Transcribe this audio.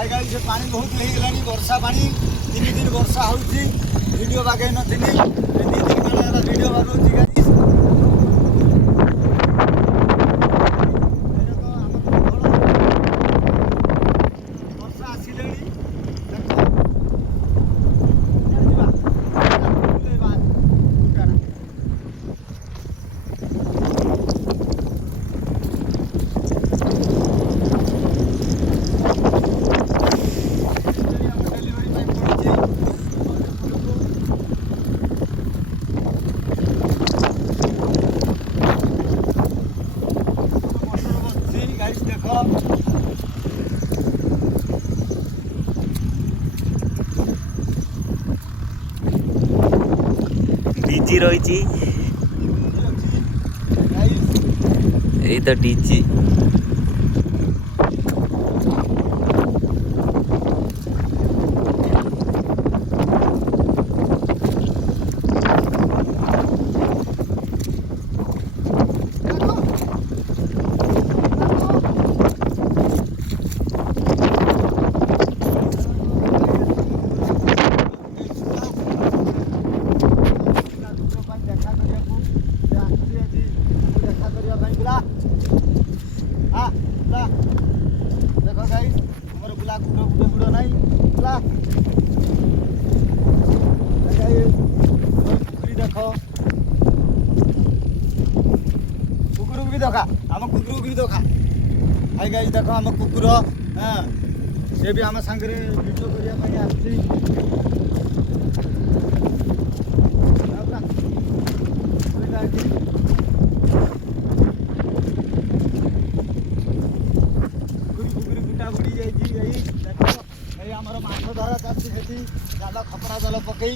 आईकाली से पानी बहुत हो गला वर्षा पानी 3 दिन वर्षा होची वीडियो बागे नथिनी 2 दिन माने वीडियो बागौची गाइस वर्षा आसिलेनी डीजी रही तो डीजी देखो गाइस हमर बुला गुडो नहीं बुला गाइस कुकुरी देखो कुकुर भी देखा हम कुकुर भी देखा हाय गाइस देखो हम कुकुर हां से भी हम संग रे वीडियो करिया पई आछि माछ धरा चाषी जाल खपरा जाल पकई